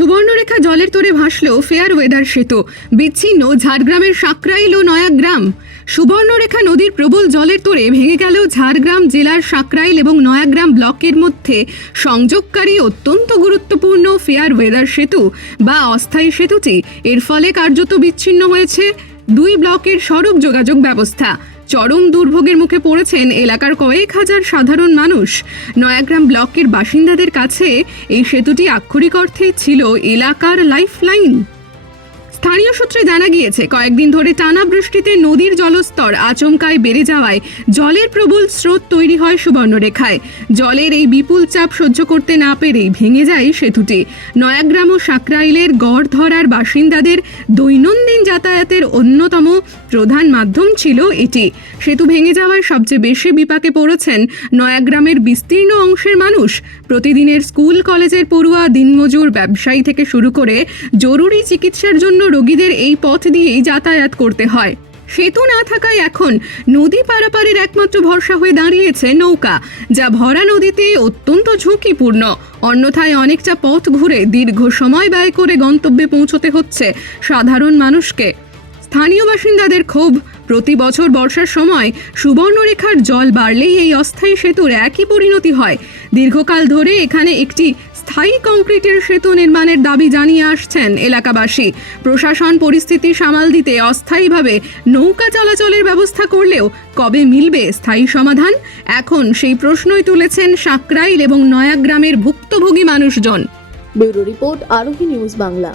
সুবর্ণরেখা জলের তোরে ভাসল fair weather সেতু, বিচ্ছিন্ন ঝাড়গ্রামের সাকরাইল ও নয়াগ্রাম। সুবর্ণরেখা নদীর প্রবল জলের তোরে ভেঙে গেল ঝাড়গ্রাম জেলার সাকরাইল এবং নয়াগ্রাম ব্লকের মধ্যে সংযোগকারী অত্যন্ত গুরুত্বপূর্ণ ফেয়ার ওয়েদার সেতু বা অস্থায়ী সেতুটি। এর ফলে কার্যত বিচ্ছিন্ন হয়েছে দুই ব্লকের সড়ক যোগাযোগ ব্যবস্থা। চরম দুর্ভোগের মুখে পড়েছেন এলাকার কয়েক হাজার সাধারণ মানুষ। নয়াগ্রাম ব্লকের বাসিন্দাদের কাছে এই সেতুটি আক্ষরিক অর্থেই ছিল এলাকার লাইফলাইন। স্থানীয় সূত্রে জানা গিয়েছে, কয়েকদিন ধরে টানা বৃষ্টিতে নদীর জলস্তর আচমকায় বেড়ে যাওয়ায় জলের প্রবল স্রোত তৈরি হয় সুবর্ণরেখায়। জলের এই বিপুল চাপ সহ্য করতে না পেরেই ভেঙে যায় সেতুটি। নয়াগ্রাম ও সাকরাইলের গড়ধরার বাসিন্দাদের দৈনন্দিন যাতায়াতের অন্যতম প্রধান মাধ্যম ছিল এটি। সেতু ভেঙে যাওয়ায় সবচেয়ে বেশি বিপাকে পড়েছেন নয়াগ্রামের বিস্তীর্ণ অংশের মানুষ। প্রতিদিনের স্কুল কলেজের পড়ুয়া, দিনমজুর, ব্যবসায়ী থেকে শুরু করে জরুরি চিকিৎসার জন্য রোগীদের এই পথ দিয়েই যাতায়াত করতে হয়। সেতু না থাকায় এখন নদী পারাপারের একমাত্র ভরসা হয়ে দাঁড়িয়েছে নৌকা, যা ভরা নদীতে অত্যন্ত ঝুঁকিপূর্ণ। অন্যথায় অনেকটা পথ ঘুরে দীর্ঘ সময় ব্যয় করে গন্তব্যে পৌঁছতে হচ্ছে সাধারণ মানুষকে। স্থানীয় বাসিন্দাদের ক্ষোভ, প্রতি বছর বর্ষার সময় সুবর্ণরেখার জল বাড়লেই এই অস্থায়ী সেতুর একই পরিণতি হয়। দীর্ঘকাল ধরে এখানে একটি স্থায়ী কংক্রিটের সেতু নির্মাণের দাবি জানিয়ে আসছেন এলাকাবাসী। প্রশাসন পরিস্থিতি সামাল দিতে অস্থায়ীভাবে নৌকা চলাচলের ব্যবস্থা করলেও কবে মিলবে স্থায়ী সমাধান? এখন সেই প্রশ্নই তুলেছেন সাকরাইল এবং নয়াগ্রামের ভুক্তভোগী মানুষজন। ব্যুরো রিপোর্ট, আরোহী নিউজ বাংলা।